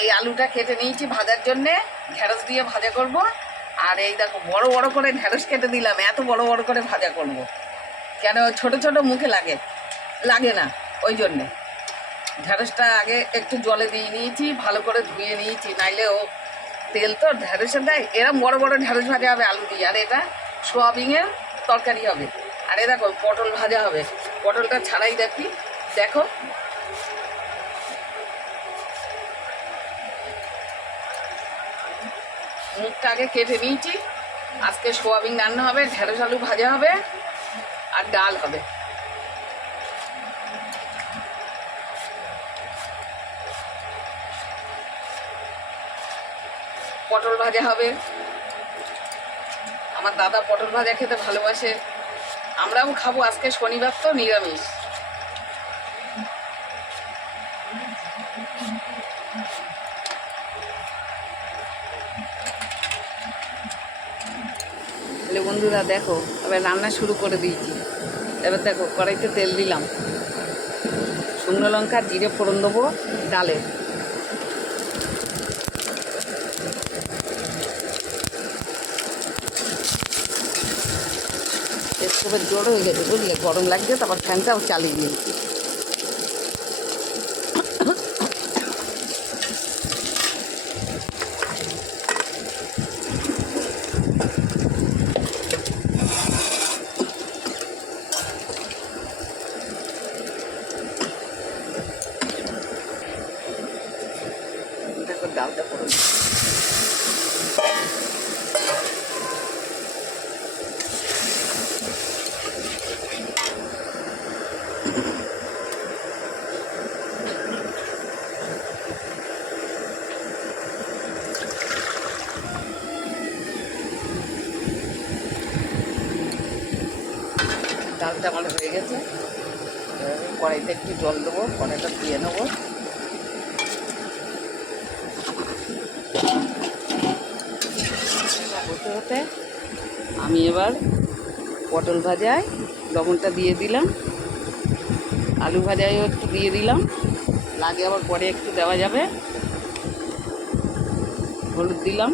এই আলুটা কেটে নিয়েছি ভাজার জন্যে, ঢেঁড়স দিয়ে ভাজা করব। আর এই দেখো বড় বড় করে ঢেঁড়স কেটে দিলাম, এত বড় বড় করে ভাজা করব। কেন ছোট ছোট মুখে লাগে না, ওই জন্যে ঢেঁড়সটা আগে একটু জলে দিয়ে নিয়েছি, ভালো করে ধুয়ে নিয়েছি, নাইলে ও তেল তো ঢেঁড়সের দেয়। এরকম বড় বড় ঢেঁড়স ভাজা হবে আলু দিয়ে, আর এটা সোয়াবিনের তরকারি হবে। আর এ দেখো পটল ভাজা হবে, পটলটা ছাড়াই দেখো মুখটা আগে কেটে নিয়েছি। আজকে সোয়াবিন রান্না হবে, ঢেঁড়স আলু ভাজা হবে, আর ডাল হবে। পটল ভাজা হবে, আমার দাদা পটল ভাজা খেতে ভালোবাসে, আমরাও খাবো। আজকে শনিবার তো নিরামিষ। তাহলে বন্ধুরা দেখো, এবার রান্না শুরু করে দিয়েছি। এবার দেখো কড়াইতে তেল দিলাম, শুকনো লঙ্কা জিরে ফোড়ন দেবো ডালে। এসবের জোর হয়ে গেছে বুঝলে, গরম লাগছে, তারপর ফ্যানটাও চালিয়ে দিয়েছি। দেখো ডালটা করে ডালটা আমার হয়ে গেছে। কড়াইতে একটু জল দেবো, কড়াইটা দিয়ে নেবো। হতে হতে আমি এবার পটল ভাজায় লবণটা দিয়ে দিলাম, আলু ভাজায়ও একটু দিয়ে দিলাম, লাগে আবার পরে একটু দেওয়া যাবে। হলুদ দিলাম,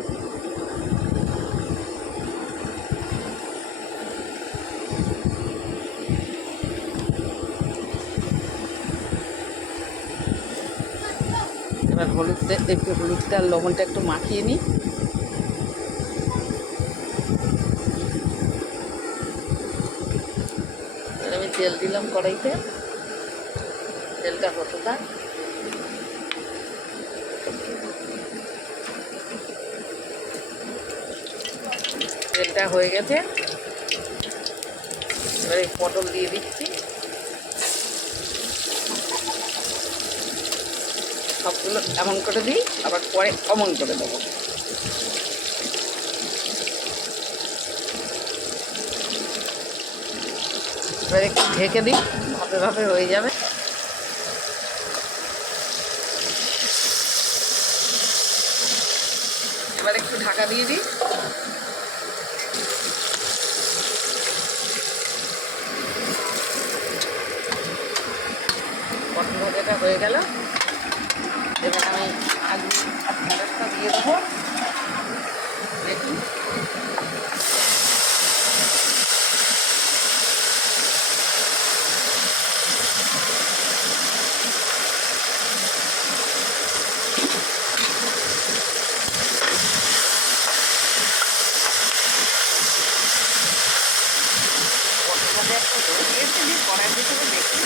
এবার হলুদটা লবণটা একটু মাখিয়ে নিই। আমি তেল দিলাম কড়াইতে, তেলটা হতে থাক। তেলটা হয়ে গেছে, এবারে পটল দিয়ে দিচ্ছি। সবগুলো এমন করে দিই, আবার পরে অমন করে দেবো। এবার একটু ঢেকে দিই, ভাপে ভাপে হয়ে যাবে। এবার একটু ঢাকা দিয়ে দিই। পটল ভাজাটা হয়ে গেল, এবার আমি আলু আর ঢেঁড়সটা দিয়ে দেবো। দেখুন পটল ভাজা একটু ধরে দিয়েছি, দিয়ে কড়াইয়ের ভিতরে দেখি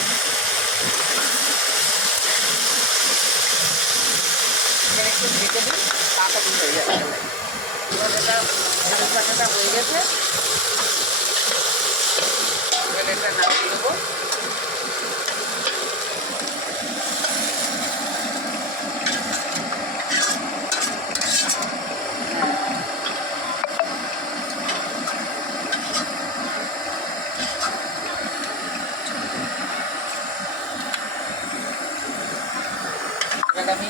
একটু ঢেকে দিই, তাড়াতাড়ি হয়ে যাবে। এবার এটা ঢেঁড়স ভাজাটা হয়ে গেছে, এবার এটা নামিয়ে দেবো। এবার আমি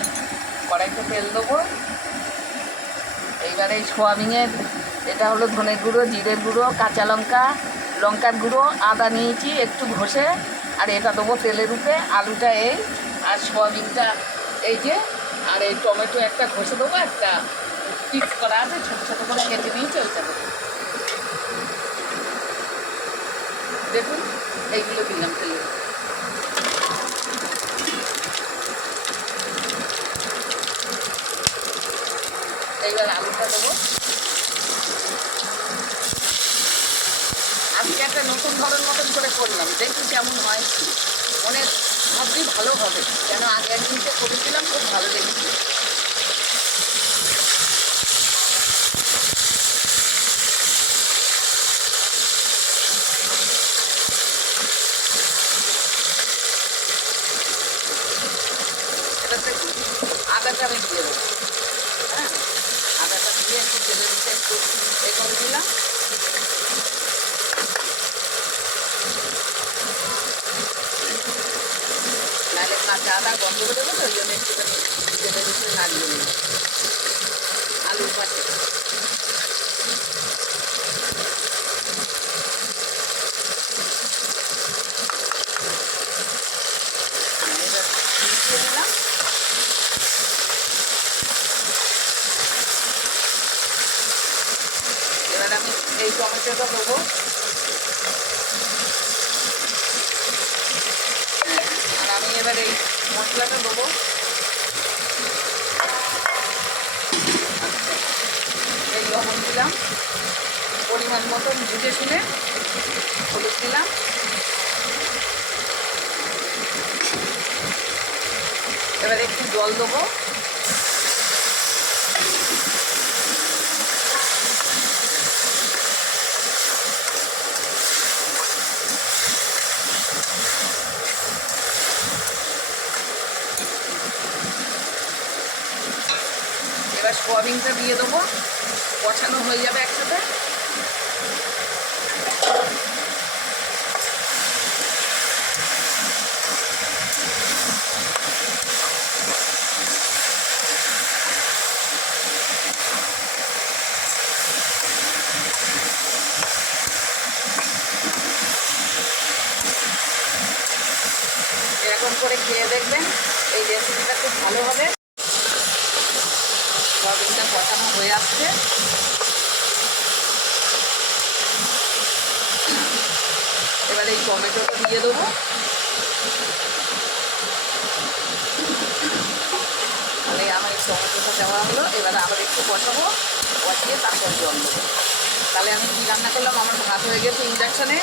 কড়াইতে তেল দেবো। এইবার এই সোয়াবিনের এটা হলো ধনের গুঁড়ো, জিরের গুঁড়ো, কাঁচা লঙ্কা, লঙ্কার গুঁড়ো, আদা নিয়েছি একটু ঘষে, আর এটা দেবো তেলের উপরে। আলুটা এই, আর সোয়াবিনটা এই যে, আর এই টমেটো একটা ঘষে দেবো, একটা পিস করা আছে ছোটো ছোটো করে কেটে নিয়েছি, ওইটা দেবো। দেখুন এইগুলো দিলাম তেলে। এইবার আলুটা দেবো। আজকে একটা নতুন ধরন মতন করে করলাম, দেখি কেমন হয়। মনে ভাবছি ভালো হবে, কেন আগে একদিনকে করেছিলাম, খুব ভালো লেগেছে। এটাতে আদাটা আমি দিয়ে দেবো। হ্যাঁ, আদাটা দিয়ে একটু তেলের দিকে একটু এ করে দিলাম। নাহলে কাঁচা আদা গন্ধ করে দেবো, তো ওই জন্য একটুখানি তেলের দিকে নাড়িয়ে নেব। আলু ভাজে এবার মিশিয়ে দিলাম। এবার আমি এই টমেটোটা দেবো। আর আমি এবার এই মশলাটা দেবো। এই লবণ দিলাম পরিমাণ মতন, বুঝে শুনে। হলুদ দিলাম। এবার একটু জল দেবো। এবার সোয়াবিনটা দিয়ে দেবো, কষানো হয়ে যাবে একসাথে। এরকম করে খেয়ে দেখবেন, এই রেসিপিটা খুব ভালো হবে। সোয়াবিনটা কষানো হয়ে আসছে। এবার এই টমেটোটা দিয়ে দেবো। তাহলে আমার এই টমেটোটা দেওয়া হলো। এবার আবার একটু কষাবো, কষিয়ে তারপর জল দেবো। তাহলে আমি কী রান্না করলাম, আমার ভাত হয়ে গেছে ইন্ডাকশানে।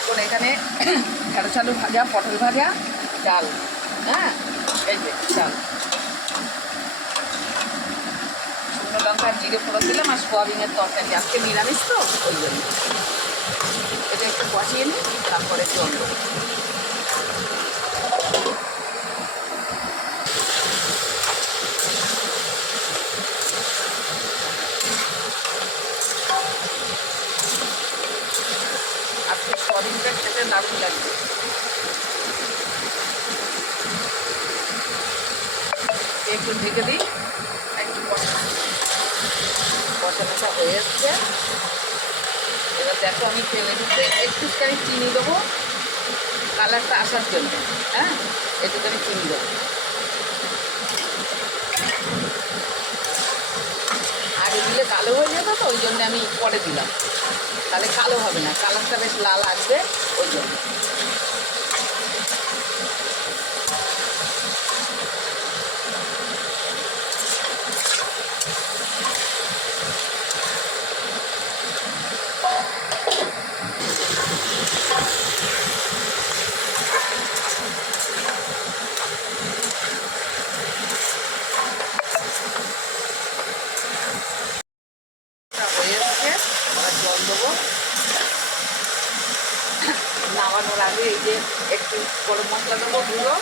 এখন এখানে ঢেঁড়স আলু ভাজা, পটল ভাজা, ডাল। হ্যাঁ, এই যে ডাল, শুকনো লঙ্কা জিরে ফোড়ন দিলাম, আর সোয়াবিনের তরকারি। আজকে নিরামিষ তো, ওই জন্য এটা একটু কষিয়ে নিই, তারপরে জল দেবো। আজকে সোয়াবিনটা খেতে দারুণ লাগবে। একটু ঢেকে দিই, একটু কষানোটা হয়ে যাচ্ছে। এবার দেখো আমি তেলের ভিতরে একটুখানি চিনি দেবো, কালারটা আসার জন্য। হ্যাঁ, একটুখানি চিনি দেবো। আগে দিলে কালো হয়ে যেত, তো ওই জন্য আমি পরে দিলাম, তাহলে কালো হবে না, কালারটা বেশ লাল আসবে, ওই জন্য। হয়ে যাচ্ছে, আবার জল দেবো। নামানোর আগে এই যে একটু গরম মশলা দেবো গুঁড়ো।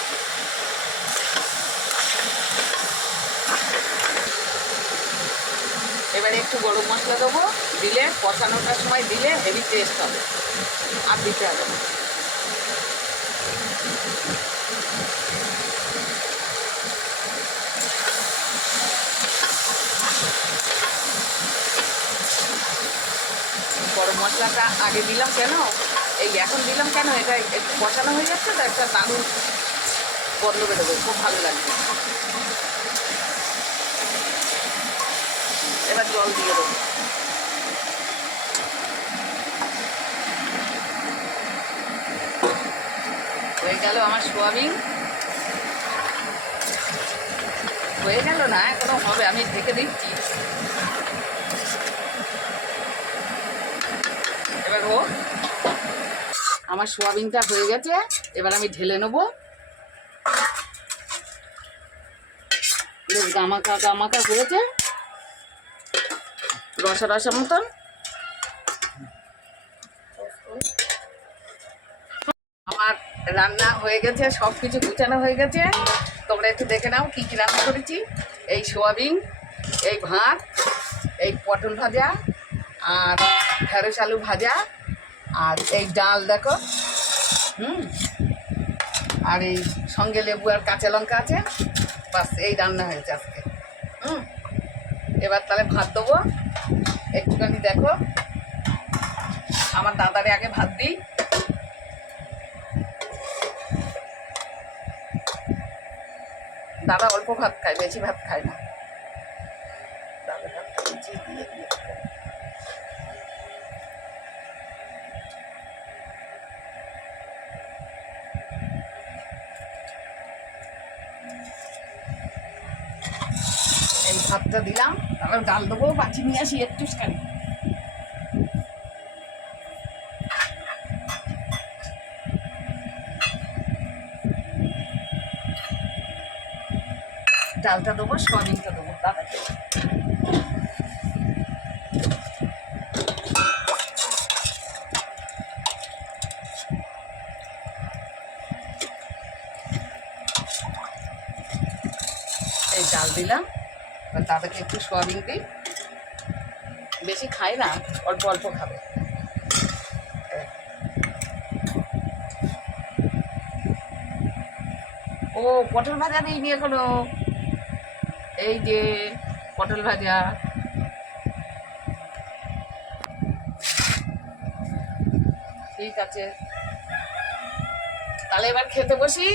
এবারে একটু গরম মশলা দেবো, দিলে কষানোটার সময় দিলে হেভি টেস্ট হবে, আর দিতে হবে না। গরম মশলাটা আগে দিলাম কেন, এই এখন দিলাম কেন, এটা একটু কষানো হয়ে যাচ্ছে তো, একটা দারুণ গন্ধ বেরোবে, খুব ভালো লাগবে। জল দিয়ে দেবো। হয়ে গেল আমার সোয়াবিন, হয়ে গেল না এখনো হবে, আমি ঢেকে দিচ্ছি। এবার আমার সোয়াবিনটা হয়ে গেছে, এবার আমি ঢেলে নেবো। বেশ গামাকা গামাকা হয়েছে, রসা রসা মতন। আমার রান্না হয়ে গেছে, সব কিছু গুছানো হয়ে গেছে। তোমরা একটু দেখে নাও কী কী রান্না করেছি। এই সোয়াবিন, এই ভাত, এই পটল ভাজা, আর ঢেঁড়স আলু ভাজা, আর এই ডাল দেখো, আর এই সঙ্গে লেবু আর কাঁচা লঙ্কা আছে। বাস এই রান্না হয়েছে আজকে। এবার তাহলে ভাত দেবো, একটুখানি দেখো। আমার দাদারে আগে ভাত দিই। দাদা অল্প ভাত খায়, বেশি ভাত খায় না। দাদা ভাতটা নিচে দিয়ে দিয়ে এই ভাতটা দিলাম। তারপর ডাল দেবো, বাছি নিয়ে আসি একটুখানি। ডালটা দেবো, সোয়াবিনটা দেবো দাদাকে। এই ডাল দিলাম, এবার দাদাকে একটু সোয়াবিন দিই। বেশি খাই না, অল্প অল্প খাবে। ও পটল ভাজা দিইনি এখনো, এই যে পটল ভাজা। ঠিক আছে, তাহলে এবার খেতে বসি।